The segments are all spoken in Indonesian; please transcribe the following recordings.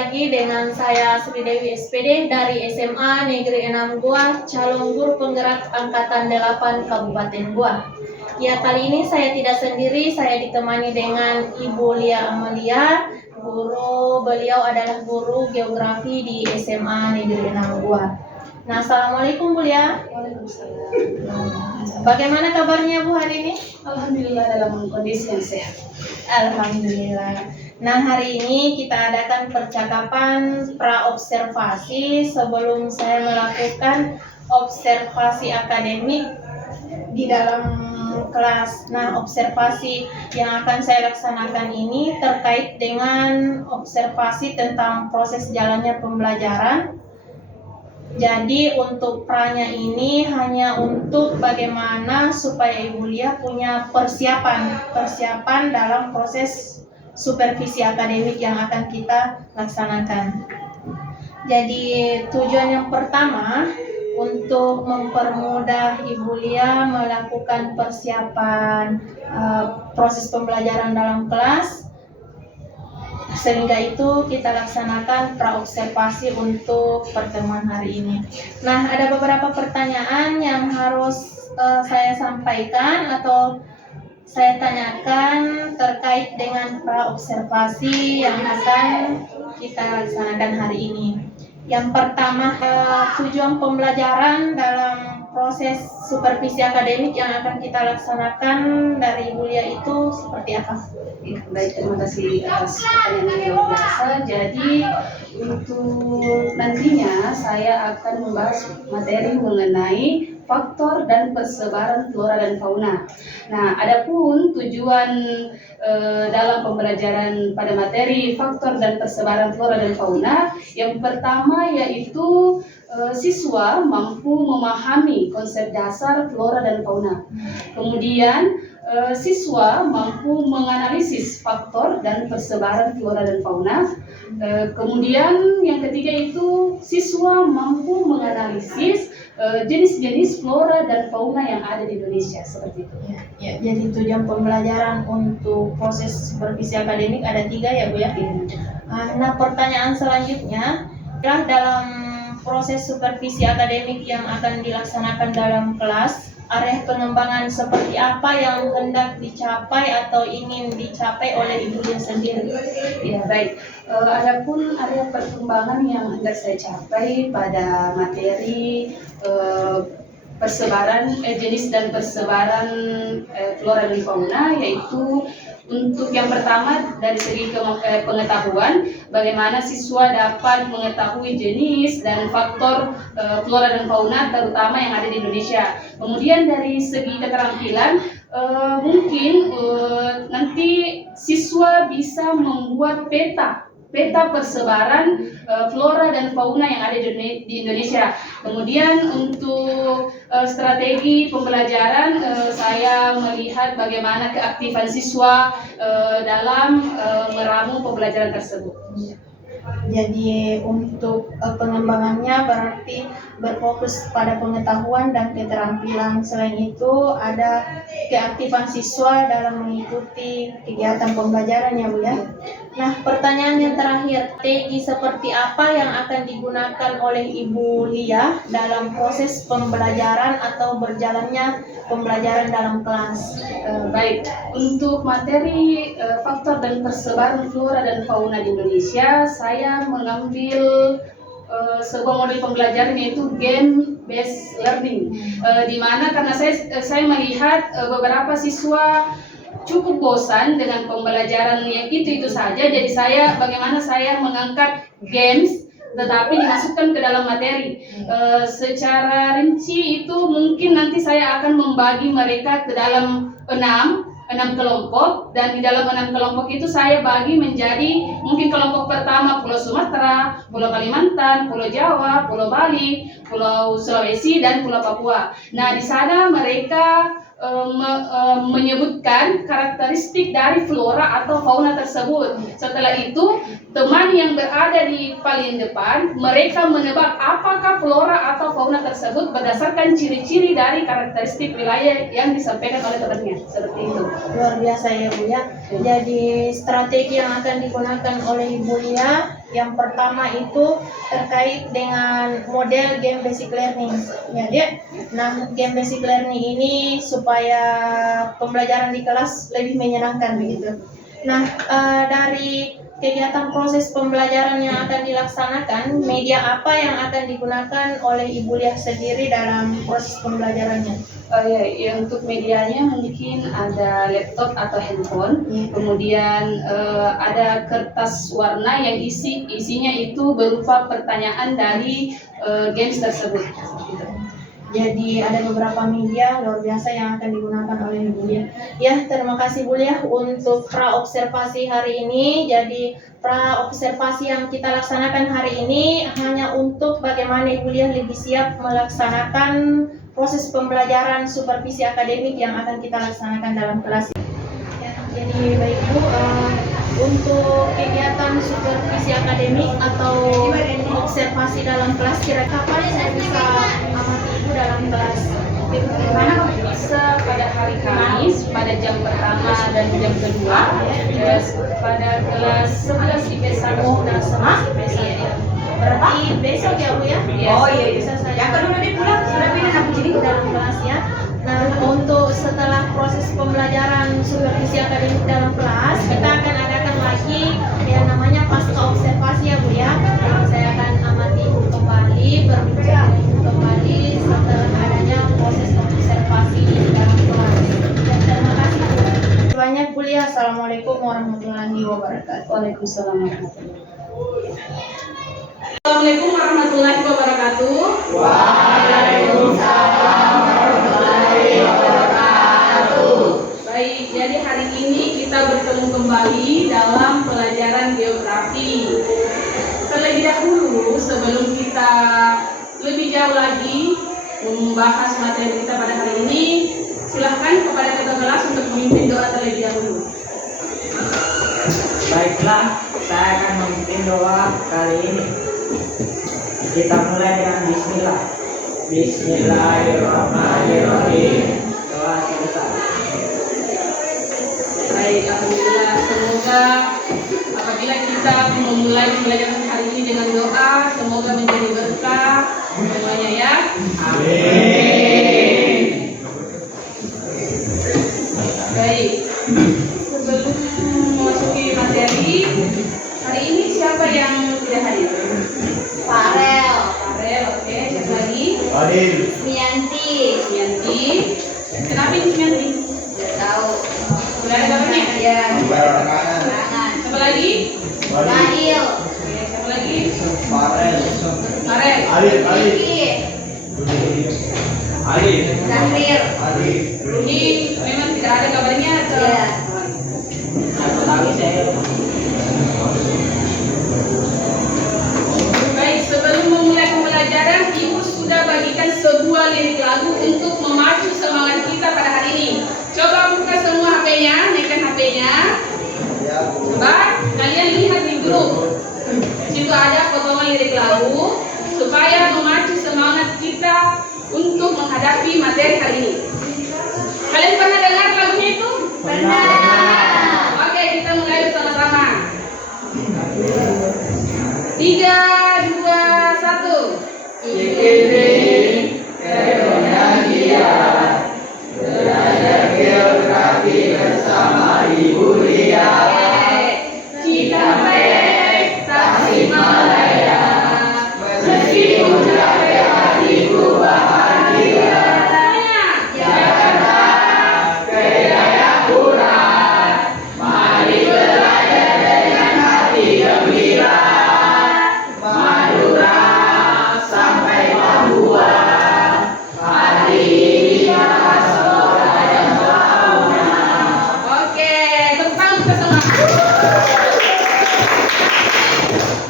lagi dengan saya Sri Dewi SPD dari SMA Negeri 6 Gua, calon guru penggerak Angkatan 8 Kabupaten Gua. Ya, kali ini saya tidak sendiri, saya ditemani dengan Ibu Lia Amalia. Beliau adalah guru geografi di SMA Negeri 6 Gua. Nah, Assalamualaikum Bu Lia. Waalaikumsalam. Bagaimana kabarnya Bu hari ini? Alhamdulillah dalam kondisi yang sehat. Alhamdulillah. Nah, hari ini kita adakan percakapan praobservasi sebelum saya melakukan observasi akademik di dalam kelas. Nah, observasi yang akan saya laksanakan ini terkait dengan observasi tentang proses jalannya pembelajaran. Jadi untuk pranya ini hanya untuk bagaimana supaya Ibu Lia punya persiapan dalam proses supervisi akademik yang akan kita laksanakan. Jadi tujuan yang pertama untuk mempermudah Ibu Lia melakukan persiapan proses pembelajaran dalam kelas. Sehingga itu kita laksanakan praobservasi untuk pertemuan hari ini. Nah, ada beberapa pertanyaan yang harus saya sampaikan atau saya tanyakan terkait dengan praobservasi yang akan kita laksanakan hari ini. Yang pertama, tujuan pembelajaran dalam proses supervisi akademik yang akan kita laksanakan dari Ibu Lia itu seperti apa? Ya, baik, terima kasih atas pertanyaan yang luar biasa. Jadi untuk nantinya saya akan membahas materi mengenai faktor dan persebaran flora dan fauna. Nah, adapun tujuan dalam pembelajaran pada materi faktor dan persebaran flora dan fauna, yang pertama yaitu siswa mampu memahami konsep dasar flora dan fauna. Kemudian siswa mampu menganalisis faktor dan persebaran flora dan fauna. Kemudian yang ketiga itu siswa mampu menganalisis jenis-jenis flora dan fauna yang ada di Indonesia, seperti itu. Ya, jadi tujuan pembelajaran untuk proses supervisi akademik ada 3 ya Bu ya. Nah, pertanyaan selanjutnya adalah dalam proses supervisi akademik yang akan dilaksanakan dalam kelas, area pengembangan seperti apa yang hendak dicapai atau ingin dicapai oleh Ibu Lia sendiri? Ya, baik. Adapun area perkembangan yang hendak saya capai pada materi persebaran jenis dan persebaran flora dan fauna, yaitu untuk yang pertama dari segi pengetahuan, bagaimana siswa dapat mengetahui jenis dan faktor flora dan fauna terutama yang ada di Indonesia. Kemudian dari segi keterampilan, mungkin nanti siswa bisa membuat peta persebaran flora dan fauna yang ada di Indonesia. Kemudian untuk strategi pembelajaran, saya melihat bagaimana keaktifan siswa dalam meramu pembelajaran tersebut. Jadi untuk pengembangannya berarti berfokus pada pengetahuan dan keterampilan. Selain itu ada keaktifan siswa dalam mengikuti kegiatan pembelajaran ya Bu ya. Nah, pertanyaan yang terakhir, strategi seperti apa yang akan digunakan oleh Ibu Lia dalam proses pembelajaran atau berjalannya pembelajaran dalam kelas? Baik, untuk materi faktor dan persebaran flora dan fauna di Indonesia, saya mengambil sebuah model pembelajaran yaitu game based learning, di mana karena saya melihat beberapa siswa cukup bosan dengan pembelajaran yang itu saja, jadi bagaimana saya mengangkat games tetapi dimasukkan ke dalam materi. Secara rinci itu mungkin nanti saya akan membagi mereka ke dalam 6 kelompok, dan di dalam 6 kelompok itu saya bagi menjadi mungkin kelompok pertama Pulau Sumatera, Pulau Kalimantan, Pulau Jawa, Pulau Bali, Pulau Sulawesi, dan Pulau Papua. Nah, di sana mereka menyebutkan karakteristik dari flora atau fauna tersebut. Setelah itu, teman yang berada di paling depan, mereka menebak apakah flora atau fauna tersebut berdasarkan ciri-ciri dari karakteristik wilayah yang disampaikan oleh temannya. Seperti itu. Luar biasa ya Bu ya. Jadi strategi yang akan digunakan oleh Ibu Lia Yang pertama itu terkait dengan model game basic learning. Ya, dia. Nah, game basic learning ini supaya pembelajaran di kelas lebih menyenangkan begitu. Nah, dari kegiatan proses pembelajaran yang akan dilaksanakan, media apa yang akan digunakan oleh Ibu Liah sendiri dalam proses pembelajarannya? Ya, untuk medianya mungkin ada laptop atau handphone, kemudian ada kertas warna yang isinya itu berupa pertanyaan dari games tersebut. Gitu. Jadi ada beberapa media luar biasa yang akan digunakan oleh Ibu Liah. Ya, terima kasih Bu Liah untuk pra-observasi hari ini. Jadi pra-observasi yang kita laksanakan hari ini hanya untuk bagaimana Ibu Liah lebih siap melaksanakan proses pembelajaran supervisi akademik yang akan kita laksanakan dalam kelas. Ya, jadi baik Bu, untuk kegiatan supervisi akademik atau observasi dalam kelas, kira-kira kapan saya bisa amati Ibu dalam kelas? Bagaimana bisa pada hari Kamis pada jam pertama dan jam kedua, pada kelas 11 IPS 1 dan 11 IPS 1. Berarti besok ya Bu ya? Oh iya, bisa saja. Yang kedua nanti pulang sudah pindah aku jadi Dalam kelas ya. Nah, untuk setelah proses pembelajaran supervisi akademik dalam kelas, kita akan adakan lagi yang namanya pasca observasi ya Bu ya. Saya akan amati Ibu kembali, berbicara dengan Ibu kembali setelah adanya proses observasi dalam kelas. Dan terima kasih Bu. Banyak Bu Liah. Assalamualaikum warahmatullahi wabarakatuh. Waalaikumsalam warahmatullahi wabarakatuh. Assalamualaikum warahmatullahi wabarakatuh. Waalaikumsalam warahmatullahi wabarakatuh. Baik, jadi hari ini kita bertemu kembali dalam pelajaran geografi. Terlebih dahulu, sebelum kita lebih jauh lagi membahas materi kita pada hari ini, silahkan kepada ketua kelas untuk memimpin doa terlebih dahulu. Baiklah, saya akan memimpin doa kali ini. Kita mulai dengan bismillah. Bismillahirrahmanirrahim. Doa selesai. Baik, alhamdulillah. Semoga apabila kita memulai pembelajaran hari ini dengan doa, semoga menjadi berkah semuanya ya. Amin. Baik, sebelum memasuki materi, hari ini siapa yang tidak hadir? Farel, Farel, oke. Siapa lagi? Adil. Mianti, Yanti. Kenapa ini Yanti? tidak tahu. Sudah ada gambarnya? Ya, Barangan. tangan. Siapa lagi? Fadil, Oke, siapa lagi? Farel. Farel. Vicky, Adil. Zahrir, Adil. Ini memang tidak ada kabarnya atau? ya. Satu lagi saya. Baik, sebelum memulai pembelajaran, Ibu sudah bagikan sebuah lirik lagu untuk memacu semangat kita pada hari ini. Coba buka semua HP-nya, naikkan HP-nya. Coba kalian lihat di grup. Situ ada potongan lirik lagu supaya memacu semangat kita untuk menghadapi materi hari ini. Kalian pernah dengar lagunya itu? Pernah. Oke, kita mulai bersama-sama. 3, 2, 1. Geografi bersama Ibu Liah. Cikampek, Tasikmalaya, meskipun capek hatiku bahagia. Jakarta, ke Jayapura, mari belajar dengan hati gembira. Madura sampai Papua, hari ini bahas flora dan fauna. Oke, tentang kesemangat.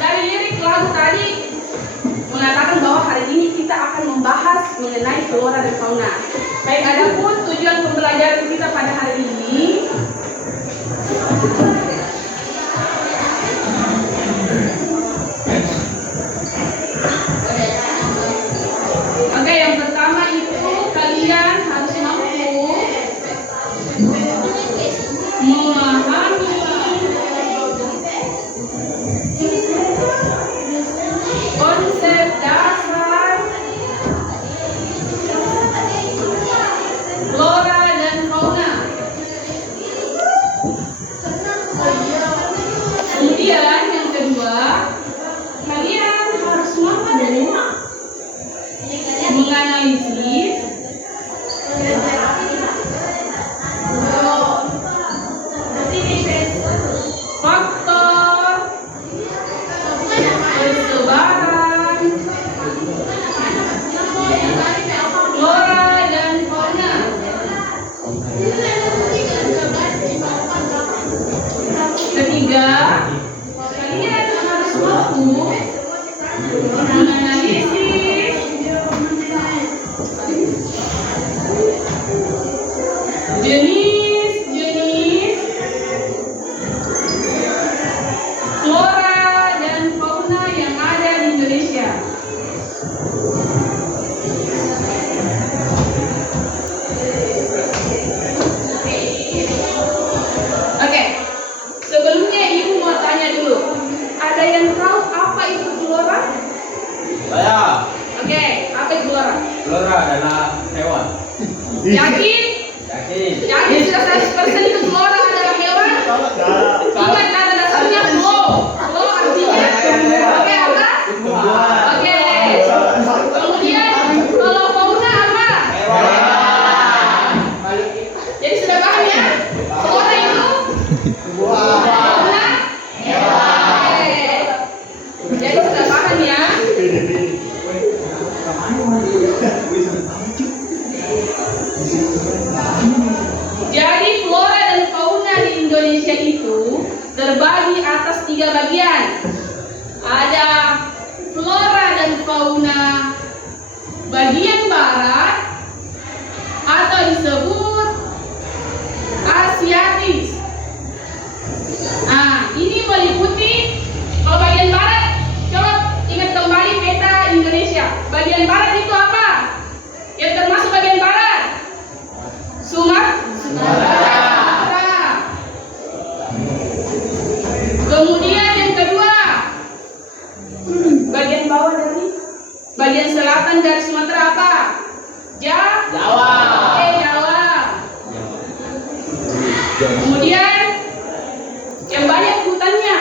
Dari lirik lagu tadi mengatakan bahwa hari ini kita akan membahas mengenai flora dan fauna. Baik, adapun tujuan pembelajaran kita pada hari ini oke, yang pertama itu kalian harus mampu memahami Menganalisis jenis-jenis flora dan fauna yang ada di Indonesia. Oke, sebelumnya Ibu mau tanya dulu. Ada yang tahu apa itu flora? Saya. Oke, apa itu flora? Flora adalah hewan. Yakin? Yakin. Yakin sudah 100% itu flora adalah hewan? Ingat kata dasarnya flow. Flow artinya oke apa? Oke. Kemudian kalau fauna apa? Jadi sudah paham ya? Flora itu fauna hewan. Jadi sudah paham ya? Jadi flora dan fauna di Indonesia itu terbagi atas 3 bagian. Ada flora dan fauna bagian barat atau disebut Asiatis. Nah, ini meliputi kalau bagian barat, coba ingat kembali peta Indonesia. Bagian barat itu apa? Yang termasuk bagian barat? Sumatera. Kemudian yang kedua, bagian bawah dari bagian selatan dari Sumatera apa? Jawa. Jawa. Kemudian yang banyak hutannya.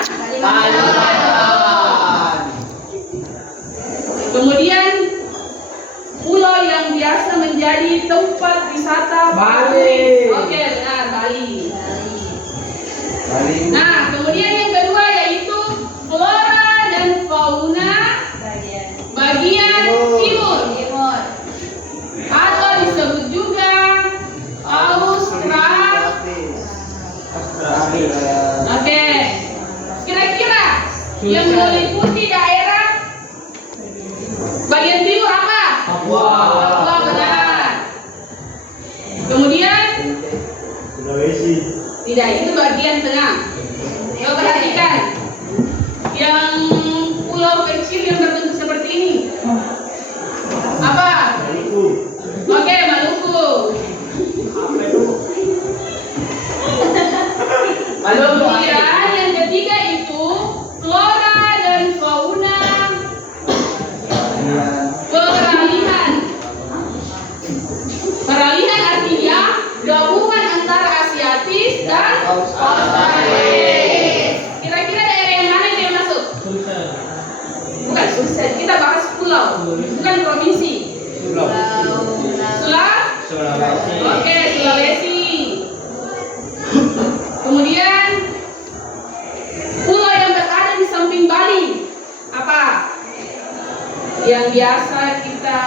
Kemudian pulau yang biasa menjadi tempat wisata Bali. Oke, benar, Bali. Nah, kemudian yang kedua yaitu flora dan fauna bagian timur atau disebut juga Australia. Oke, kira-kira yang meliputi daerah bagian timur apa? Papua, benar. Kemudian tidak, itu bagian tengah. Coba perhatikan yang pulau kecil yang berbentuk seperti ini. Apa? Oke, Maluku. Kemudian yang ketiga itu flora dan fauna peralihan. Peralihan artinya gabungan antara Asiatis dan Australis. Kira-kira daerah yang mana yang masuk? Bukan Sulsel, kita bahas pulau, bukan provinsi. Sulawesi. Oke, Sulawesi. Kemudian pulau yang berada di samping Bali apa? Yang biasa kita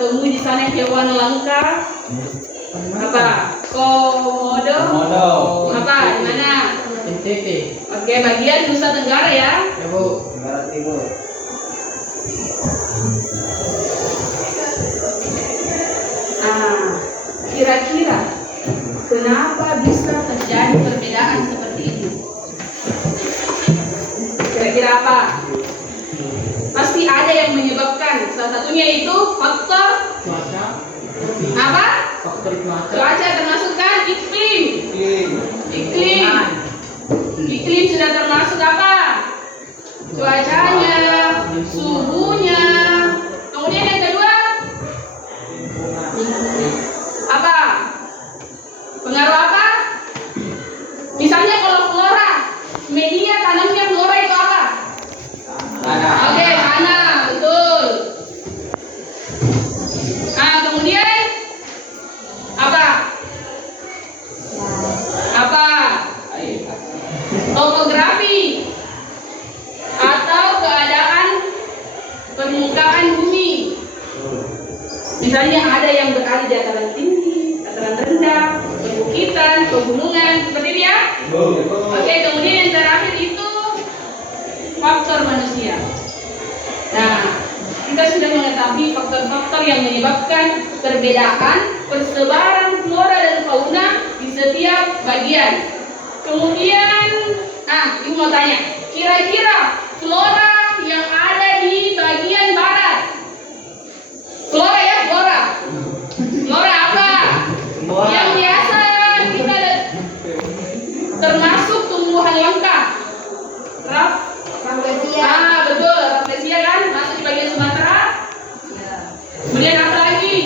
temui di sana hewan langka apa? Komodo. Apa? Di mana? NTT. Oke, bagian Nusa Tenggara ya. Ya, Bu. Barat Timur. Kira-kira kenapa bisa terjadi perbedaan seperti itu? Kira-kira apa? Pasti ada yang menyebabkan. Salah satunya itu faktor Cuaca. apa? Faktor cuaca. Cuaca termasuk kan? Iklim. Iklim sudah termasuk apa? Cuacanya, suhunya. Kemudian yang kedua apa? Pengaruh apa? Misalnya kalau flora, media tanamnya flora itu apa? Oke, tanah, betul. Nah, kemudian apa? Topografi atau keadaan permukaan bumi. Misalnya ada yang berada di dataran tinggi, dataran rendah, perbukitan, pegunungan, seperti itu ya. Oke, kemudian yang terakhir itu faktor manusia. Nah, sudah mengetahui faktor-faktor yang menyebabkan perbedaan persebaran flora dan fauna di setiap bagian. Kemudian, ibu mau tanya, kira-kira flora yang ada di bagian barat, flora ya, flora. Flora apa? Yang biasa kita termasuk tumbuhan langka. Rafflesia. Betul, Rafflesia kan masuk di bagian Sumatera. Kemudian apa lagi?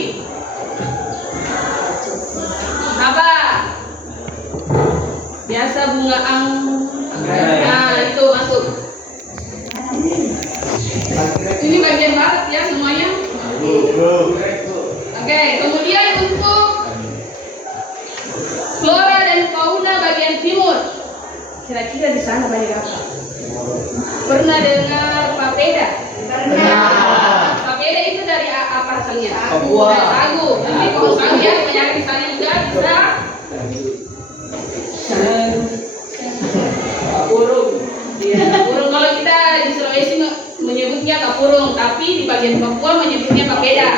Apa? Biasa bunga itu masuk. Ini bagian barat ya semuanya. Oke, kemudian untuk flora dan fauna bagian timur, kira-kira di sana banyak apa? Pernah dengar papeda? Papeda itu dari apa asalnya? Dari sagu. Nanti kalau sagu ya, banyak di sana juga bisa. Kapurung. Iya, kapurung. Kalau kita di Sulawesi menyebutnya kapurung, tapi di bagian Papua menyebutnya papeda.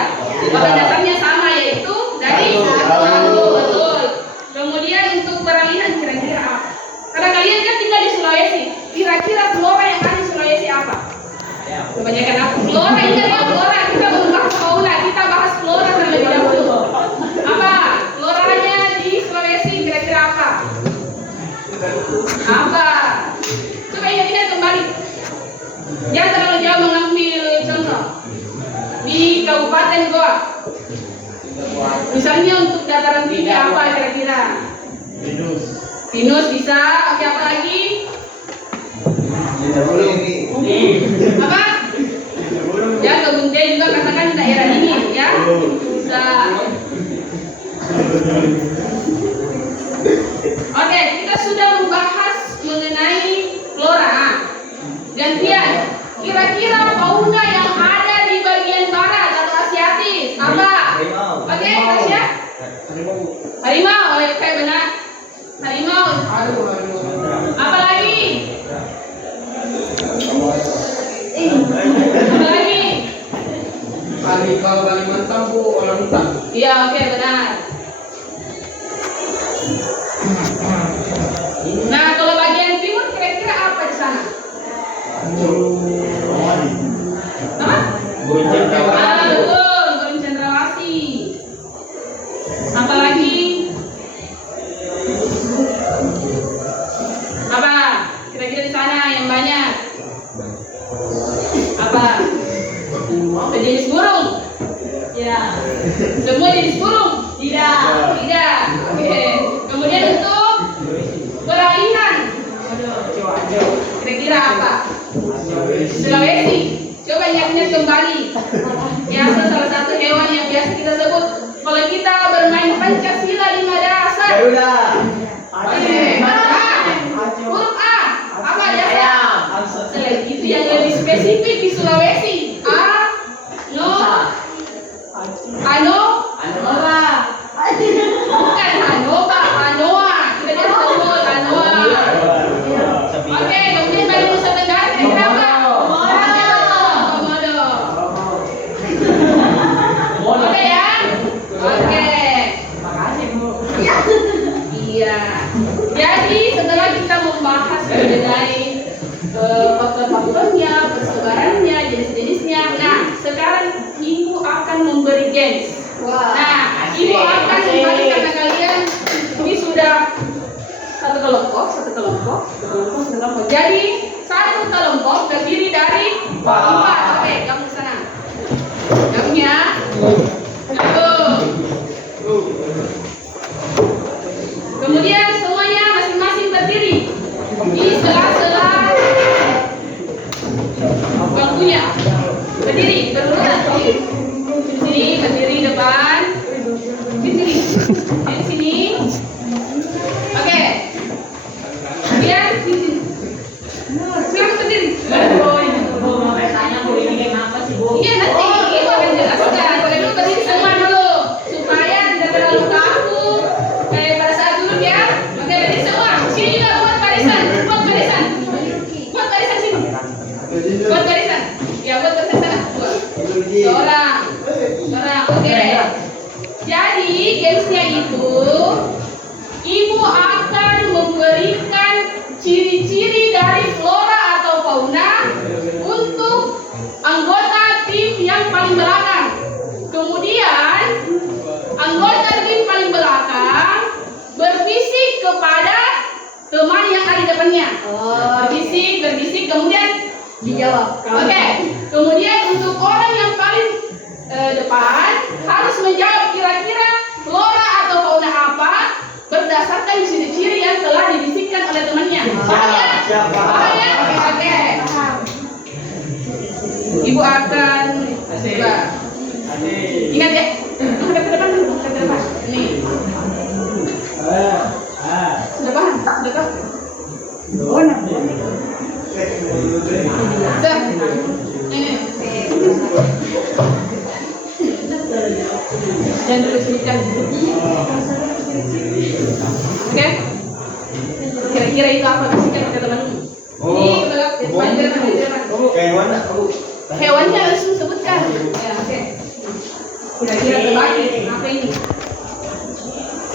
Pada dasarnya sama, yaitu dari sagu. Betul. Kemudian untuk peralihan kira-kira apa? Karena kalian kan tinggal di Sulawesi, kira-kira flora yang ada di Sulawesi apa? Kebanyakan apa? Flora ini adalah flora. Kita belum bahas fauna, kita bahas flora terlebih dahulu. Apa? Floranya di Sulawesi kira-kira apa? Apa? Coba ingat-ingat kembali. Jangan terlalu jauh mengambil contoh. Di Kabupaten Goa, misalnya untuk dataran tinggi apa kira-kira? Pinus bisa. Oke, apa lagi? Apa? Ya, kebun teh juga katakan daerah ini ya. Bisa. Oke, kita sudah membahas mengenai flora. Gantian, kira-kira fauna yang ada di bagian barat atau Asiatis apa? Oke, Tasya? Harimau, oke benar. Harimau. Apa lagi? Apa lagi? Kalau Kalimantan bu orang hutan. Iya, oke benar. Nah, kalau bagian timur kira-kira apa di sana? Apa? Betul, burung cendrawasih. Apa lagi? Apa? Kira-kira di sana yang banyak? Apa? Jenis burung? Ya. Semua jenis burung? Tidak. Tidak. Oke. Kemudian untuk peralihan, kira-kira apa? Sulawesi. Coba ingat-ingat kembali. Biasa salah satu hewan yang biasa kita sebut kalau kita bermain Pancasila di madrasah. Huruf A. Apa biasa? Selain itu yang lebih spesifik di Sulawesi. Bukan Anoba, Anoa. Kita jadi sebut Anoa. Oke, kemudian bagi Nusa Tenggara kira-kira apa? Komodo. Oke ya? Oke. Makasih Bu. Iya. Jadi setelah kita membahas mengenai faktor-faktornya, persebarannya, jenis-jenisnya. Nah, sekarang Ibu akan memberi games. Nah, Ibu akan membagi karena kalian ini sudah satu kelompok. Jadi satu kelompok terdiri dari 4. Oke, kamu sana. Kamu ya. Kemudian semuanya masing-masing berdiri di sela-sela bangkunya. Berdiri, berurutan. Sini, berdiri depan. Sini. Di sini. Oke. Kemudian sini. Sekarang berdiri. Iya nanti Ibu akan jelaskan. Dulu berdiri semua dulu supaya tidak terlalu kaku kayak pada saat dulu ya. Oke, berdiri semua. Sini juga buat barisan. Buat barisan sini. Buat barisan. Ya buat barisan sana. Buat. Seorang. Oke. Jadi gamesnya itu ibu akan memberikan ciri-ciri dari flora atau fauna untuk anggota tim yang paling belakang. Kemudian anggota tim paling belakang berbisik kepada teman yang ada di depannya. Berbisik, kemudian dijawab. Oke. Kemudian untuk orang yang paling depan harus menjawab kira-kira flora atau fauna apa berdasarkan ciri-ciri yang telah dibisikkan oleh temannya. Paham ya? Paham ya? Oke. Ibu akan coba. Ingat ya? Ke depan dulu. Ke depan. Nih. Sudah paham? Sudah tahu? Sudah. Ini. Jangan teruskan. Oke? Kira-kira itu apa bisikan kata teman-teman? Ini hewannya harus disebutkan. Ya, oke. Kira-kira terbagi apa ini?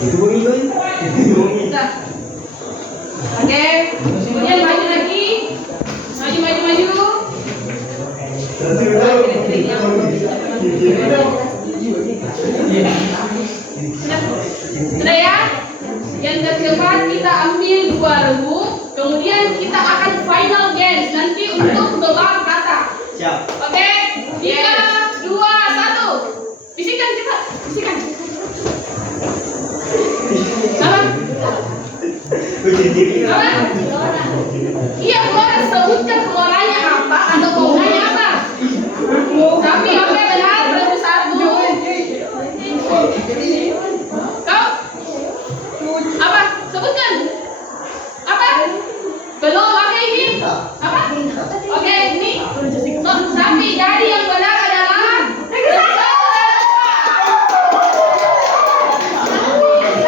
Itu begitu. Sudah. Oke. Kemudian maju lagi. Maju. Sudah ya? Yang tercepat kita ambil 2 regu, kemudian kita akan final games nanti untuk gelar kata. Siap. Oke? 3, 2, 1. Bisikan cepat, bisikan. Apa? Apa? Iya, flora, sebutkan floranya apa atau faunanya apa. Tapi oke, benar, berarti 1. Kau? Apa? Sebutkan. Apa? Belum, oke ini. Apa? Oke, ini. Tapi dari yang benar adalah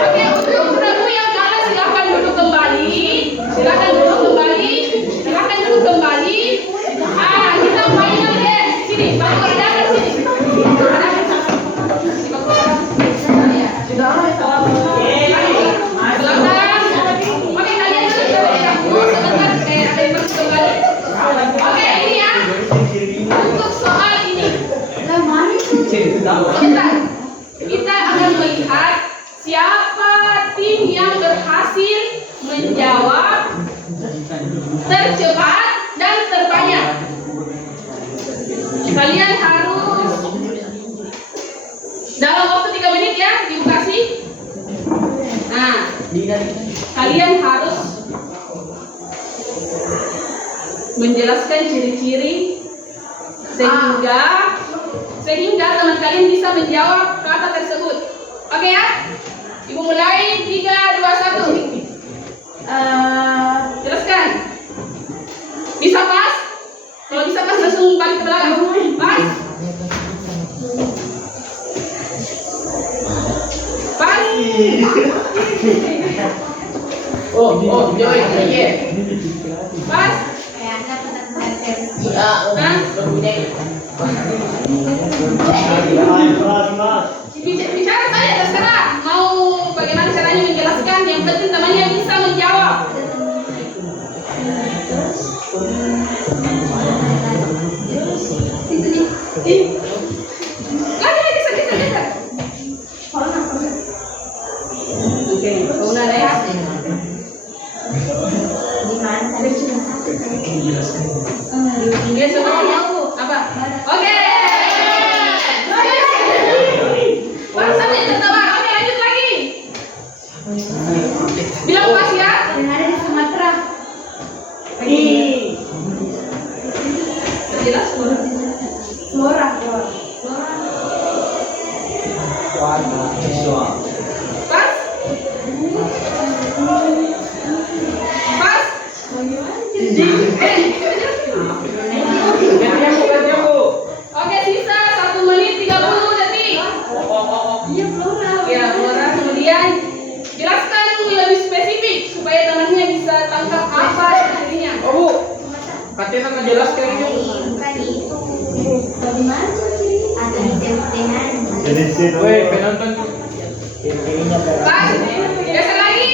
oke, untuk regu yang kalah silakan duduk kembali. Kita final game. Sini, Pak ada ke sini. Oke, kalian dulu sebentar. Ada yang masuk kembali. Oke, ini ya. Untuk soal ini. Sebentar. Kita akan melihat siapa tim yang berhasil menjawab tercepat dan terbanyak. Kalian harus dalam waktu 3 menit ya, Ibu kasih. Nah, kalian harus menjelaskan ciri-ciri sehingga teman kalian bisa menjawab kata tersebut. Oke ya? Ibu mulai 3, 2, 1. Jelaskan. Bisa pas? Kalau bisa pas langsung balik ke belakang. Pas? Pas? Joy. Pas? Hah? Bicara saja terserah. Mau bagaimana caranya menjelaskan? Yang penting temannya bisa menjawab. Geser. Oke, fauna ya. Oke, semuanya apa? Oke. Baru sampai tertawa. Oke, lanjut lagi. Bilang pas ya. Yang ada di Sumatera. Jelas Flora. Pas? Pas? Oke, sisa 1 menit 30 detik. Iya, Flora. Ya, Flora. Kemudian jelaskan lebih spesifik supaya temannya bisa tangkap apa cirinya. Bu, katanya nggak jelas kayaknya. Bukan itu. Dari mana? Woi, penonton. Intinya Pas, geser lagi.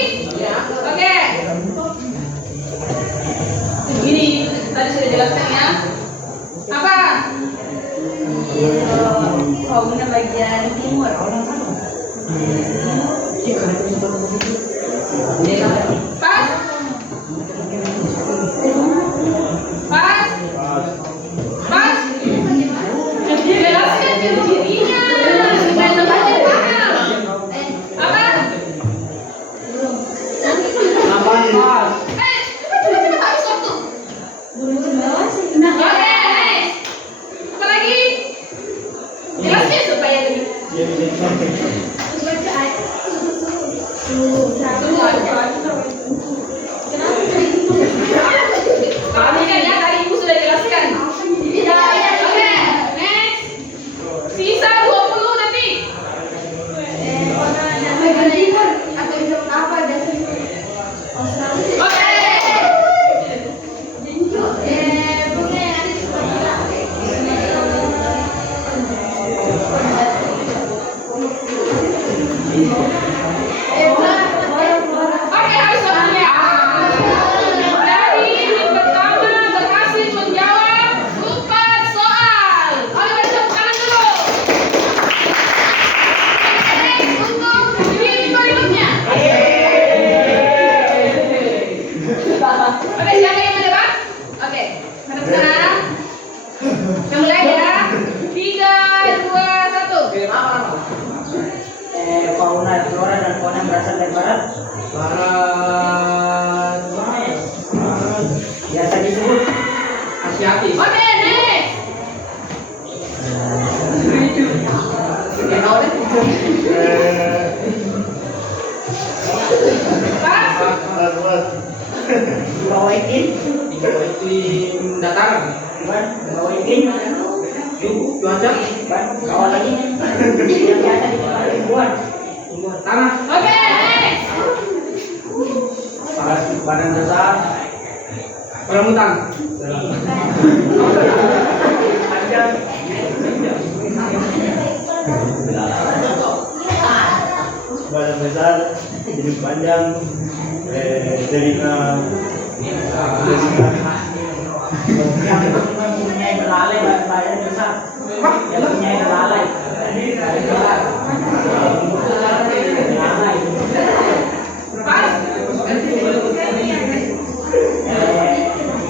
Oke. Gini, tadi sudah jelaskan ya. Apa? Fauna bagian timur. Pas. Pas. Pas. Jelaskan ciri-cirinya supaya teman-teman paham. Apa? Pas. Cepat-cepat habis waktu. Oke, next. Apa lagi? Jelaskan supaya lebih. Semua. Kami kan ya tadi ibu sudah jelaskan. Oke, next. Sisa 20 detik. Bagian timur atau bisa apa dasar Oke. bunga yang ada di Sumatera. Oke, habis waktunya. Dari tim pertama berhasil menjawab 4 soal. Oke, beri tepuk tangan dulu. Next, untuk tim berikutnya. Oke, siapa yang mendebat? Oke, hadap ke sana. Kita mulai ya. 3, 2, 1. fauna, flora dan fauna yang berasal dari barat. Barat. Biasa disebut Asiatis. Oke, next. Pas. di bawah iklim, Iklim dataran. di bawah iklim, Cuaca. bawah lagi yang biasa dipakai ribuan. Tanah. Oke, next. Badan besar, Orang hutan. panjang, badan besar, hidung panjang, telinga yang mempunyai belalai, badan besar, yang mempunyai belalai, belalai, Pas.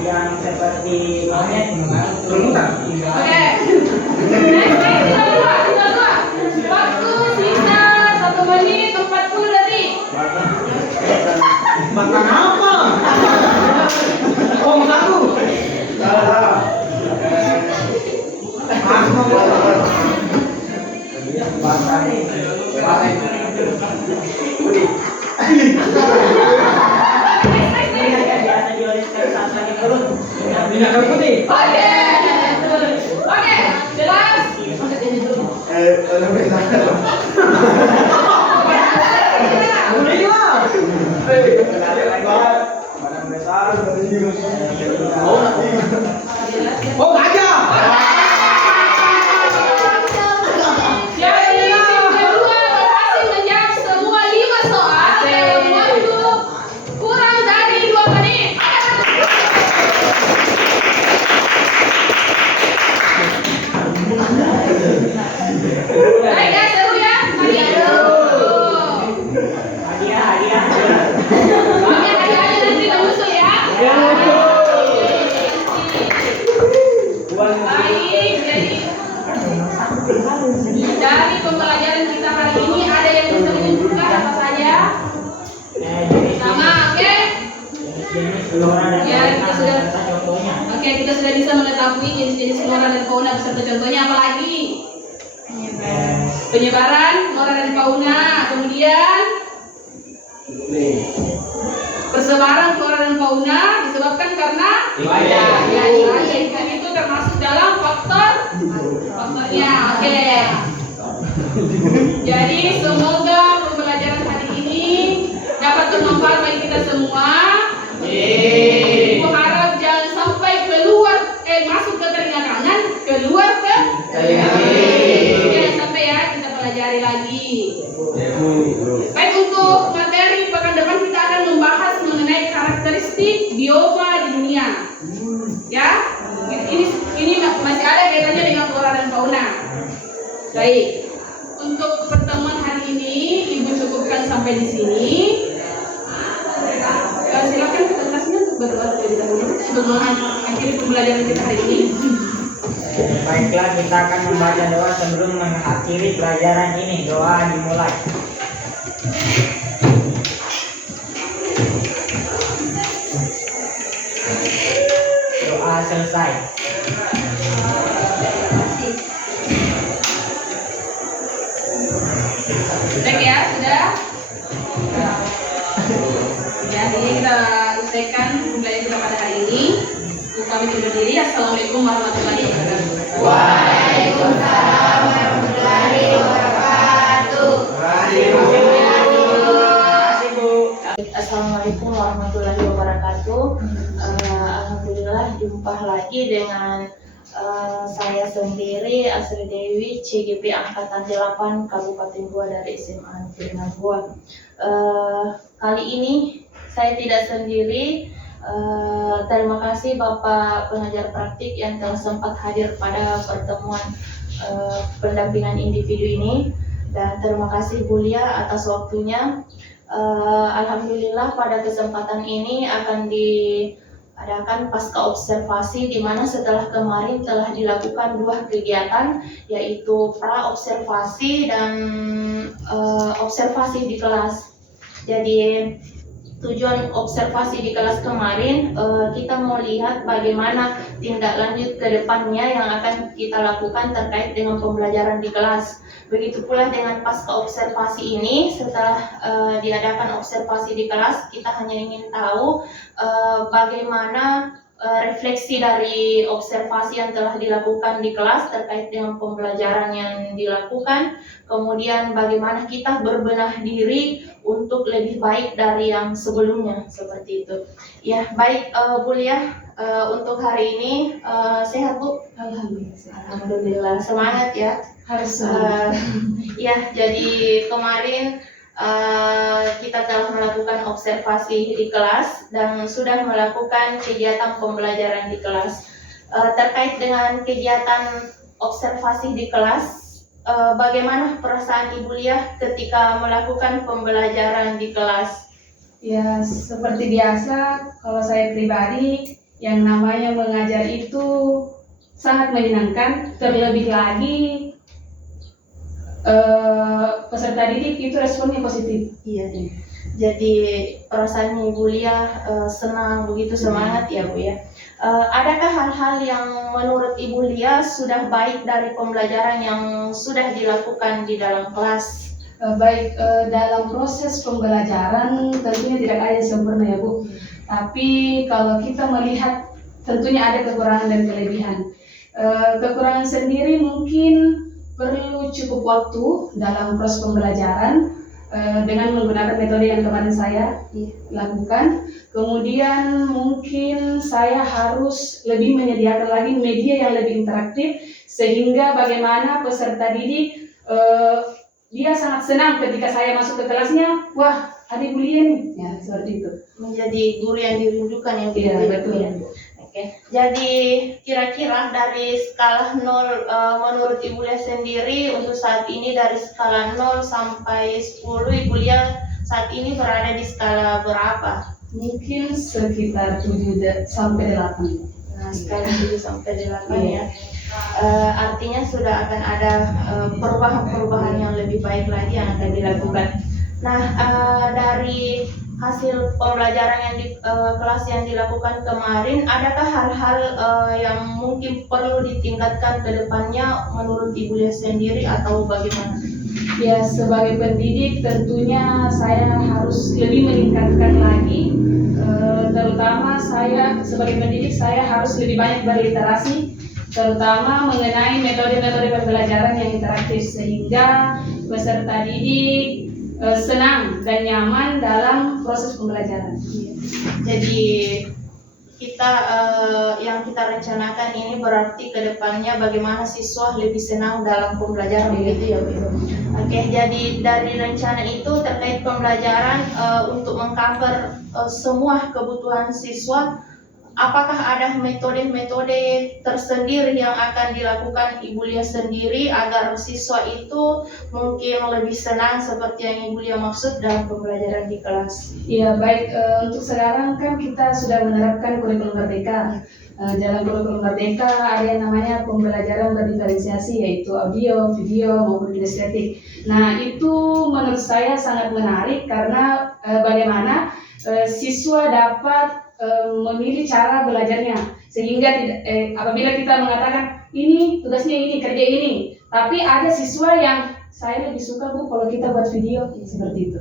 yang seperti monyet, Orang hutan. Oke. Next, tinggal dua. Waktu sisa 1 menit 40 detik. Makan apa? Oh, satu. biasa dioleskan saat sakit perut. Minyak kayu putih. Oke. Oke, jelas. badan besar, Oh, gajah. Jadi tim kedua berhasil menjawab semua 5 soal dalam waktu kurang dari 2 menit. Baik ya, seru ya. Hadiah. Oke, hadiahnya nanti kita usul ya. Baik, jadi dari pembelajaran kita hari ini ada yang bisa menunjukkan apa saja? Sama, oke? Flora dan Ya, kita sudah. contohnya. Oke, kita sudah bisa mengetahui jenis-jenis flora dan fauna beserta contohnya apa lagi? Penyebaran flora dan fauna, kemudian persebaran flora dan fauna disebabkan karena iklim itu termasuk dalam faktornya. Oke. Jadi semoga pembelajaran hari ini dapat bermanfaat bagi kita semua. Ibu harap jangan sampai keluar masuk ke telinga kanan, keluar ke telinga kiri. Oke, Baik, untuk pertemuan hari ini Ibu cukupkan sampai di sini. Silakan ke kelasnya untuk berdoa terlebih dahulu sebelum mengakhiri pembelajaran kita hari ini. Baiklah, kita akan membaca doa sebelum mengakhiri pelajaran ini. Doa dimulai. Doa selesai. Baik ya, sudah? Ya, ini kita selesaikan pembelajaran kita pada hari ini. Kami undur diri. Assalamualaikum warahmatullahi wabarakatuh. Waalaikumsalam warahmatullahi wabarakatuh. Assalamualaikum warahmatullahi wabarakatuh. Alhamdulillah jumpa lagi dengan saya sendiri Asri Dewi, CGP Angkatan 8 Kabupaten Goa dari SMA Negeri Goa. Kali ini saya tidak sendiri. Terima kasih Bapak pengajar praktik yang telah sempat hadir pada pertemuan pendampingan individu ini, dan terima kasih Bu Lia atas waktunya. Alhamdulillah pada kesempatan ini akan diadakan pasca observasi, di mana setelah kemarin telah dilakukan 2 kegiatan, yaitu pra observasi dan observasi di kelas. Jadi tujuan observasi di kelas kemarin, kita mau lihat bagaimana tindak lanjut ke depannya yang akan kita lakukan terkait dengan pembelajaran di kelas. Begitu pula dengan pasca observasi ini, setelah diadakan observasi di kelas, kita hanya ingin tahu bagaimana refleksi dari observasi yang telah dilakukan di kelas terkait dengan pembelajaran yang dilakukan, kemudian bagaimana kita berbenah diri untuk lebih baik dari yang sebelumnya, seperti itu. Ya, baik Bu Lia, untuk hari ini sehat Bu? Alhamdulillah, semangat ya. Harus Ya, jadi kemarin kita telah melakukan observasi di kelas dan sudah melakukan kegiatan pembelajaran di kelas. Terkait dengan kegiatan observasi di kelas, bagaimana perasaan Ibu Lia ketika melakukan pembelajaran di kelas? Ya, seperti biasa, kalau saya pribadi, yang namanya mengajar itu sangat menyenangkan. Terlebih lagi peserta didik itu responnya positif. Iya, jadi perasaannya Ibu Lia senang, begitu semangat ya Bu ya. Adakah hal-hal yang menurut Ibu Lia sudah baik dari pembelajaran yang sudah dilakukan di dalam kelas? Baik, dalam proses pembelajaran tentunya tidak ada yang sempurna ya Bu. Tapi kalau kita melihat tentunya ada kekurangan dan kelebihan. Kekurangan sendiri mungkin perlu cukup waktu dalam proses pembelajaran dengan menggunakan metode yang kemarin saya lakukan. Kemudian mungkin saya harus lebih menyediakan lagi media yang lebih interaktif, sehingga bagaimana peserta didik dia sangat senang ketika saya masuk ke kelasnya. Wah, ada Bu Lia nih, ya seperti itu. Menjadi guru yang dirindukan yang Iya, betul. Ya. Oke, jadi kira-kira dari skala 0 menurut Ibu Lia sendiri untuk saat ini, dari skala 0 sampai 10, Ibu Lia saat ini berada di skala berapa? Mungkin sekitar 7 sampai 8. Nah, skala 7 sampai 8 ya. Artinya sudah akan ada perubahan-perubahan yang lebih baik lagi yang akan dilakukan. Nah, dari hasil pembelajaran yang di kelas yang dilakukan kemarin, adakah hal-hal yang mungkin perlu ditingkatkan ke depannya menurut Ibu Lia sendiri atau bagaimana? Ya, sebagai pendidik tentunya saya harus lebih meningkatkan lagi, terutama saya sebagai pendidik saya harus lebih banyak berliterasi, terutama mengenai metode-metode pembelajaran yang interaktif, sehingga peserta didik senang dan nyaman dalam proses pembelajaran. Jadi kita yang kita rencanakan ini berarti ke depannya bagaimana siswa lebih senang dalam pembelajaran, begitu ya Bu. Oke, jadi dari rencana itu terkait pembelajaran untuk mengcover semua kebutuhan siswa, apakah ada metode-metode tersendiri yang akan dilakukan Ibu Lia sendiri agar siswa itu mungkin lebih senang seperti yang Ibu Lia maksud dalam pembelajaran di kelas? Ya baik, untuk sekarang kan kita sudah menerapkan kurikulum merdeka. Dalam kurikulum merdeka ada yang namanya pembelajaran berdiferensiasi, yaitu audio, video, maupun kinestetik. Nah itu menurut saya sangat menarik karena bagaimana siswa dapat memilih cara belajarnya, sehingga apabila kita mengatakan ini tugasnya ini, kerja ini, tapi ada siswa yang saya lebih suka Bu kalau kita buat video seperti itu.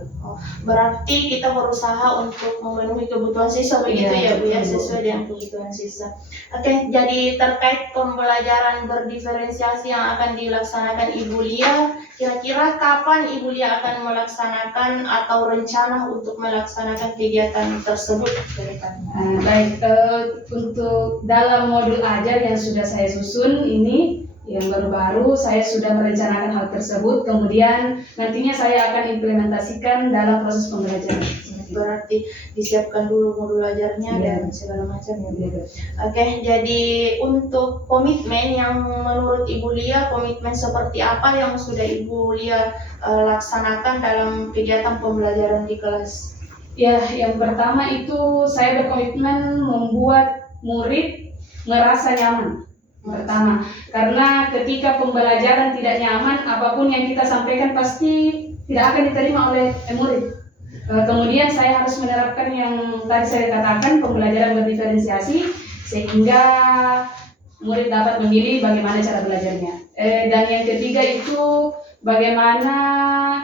Berarti kita berusaha untuk memenuhi kebutuhan siswa begitu ya Bu ya, betul. sesuai dengan kebutuhan siswa. Oke, jadi terkait pembelajaran berdiferensiasi yang akan dilaksanakan Ibu Lia, kira-kira kapan Ibu Lia akan melaksanakan atau rencana untuk melaksanakan kegiatan tersebut ke depan? Baik, untuk dalam modul ajar yang sudah saya susun ini, yang baru-baru saya sudah merencanakan hal tersebut, kemudian nantinya saya akan implementasikan dalam proses pembelajaran. Berarti disiapkan dulu modul ajarnya dan segala macam ya. Oke, jadi untuk komitmen yang menurut Ibu Lia, komitmen seperti apa yang sudah Ibu Lia laksanakan dalam kegiatan pembelajaran di kelas? Ya, yang pertama itu saya berkomitmen membuat murid merasa nyaman. Pertama, karena ketika pembelajaran tidak nyaman, apapun yang kita sampaikan pasti tidak akan diterima oleh murid. Kemudian saya harus menerapkan yang tadi saya katakan, pembelajaran berdiferensiasi, sehingga murid dapat memilih bagaimana cara belajarnya. Dan yang ketiga itu bagaimana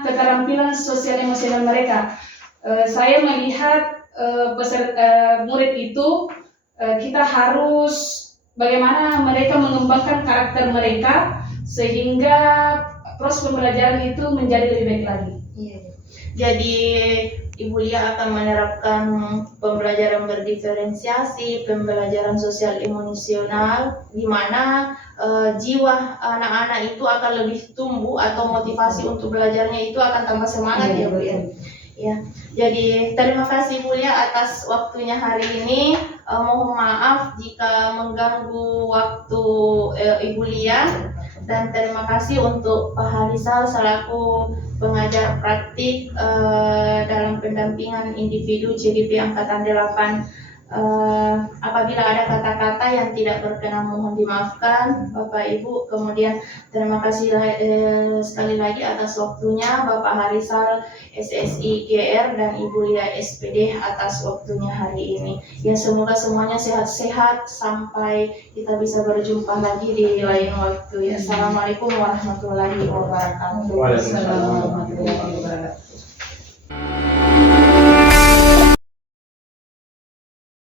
keterampilan sosial emosional mereka. Saya melihat murid itu kita harus bagaimana mereka mengembangkan karakter mereka sehingga proses pembelajaran itu menjadi lebih baik lagi. Iya. Jadi Ibu Lia akan menerapkan pembelajaran berdiferensiasi, pembelajaran sosial emosional, di mana jiwa anak-anak itu akan lebih tumbuh atau motivasi untuk belajarnya itu akan tambah semangat ya Bu ya. Ya, jadi terima kasih Bu Lia atas waktunya hari ini. Mohon maaf jika mengganggu waktu Ibu Lia, dan terima kasih untuk Pak Harisal selaku pengajar praktik dalam pendampingan individu CGP Angkatan 8. Apabila ada kata-kata yang tidak berkenan mohon dimaafkan Bapak Ibu. Kemudian terima kasih sekali lagi atas waktunya Bapak Harisal SSI GR dan Ibu Lia SPD atas waktunya hari ini. Ya, semoga semuanya sehat-sehat sampai kita bisa berjumpa lagi di lain waktu ya. Assalamualaikum warahmatullahi wabarakatuh. Waalaikumsalam. Assalamualaikum warahmatullahi wabarakatuh.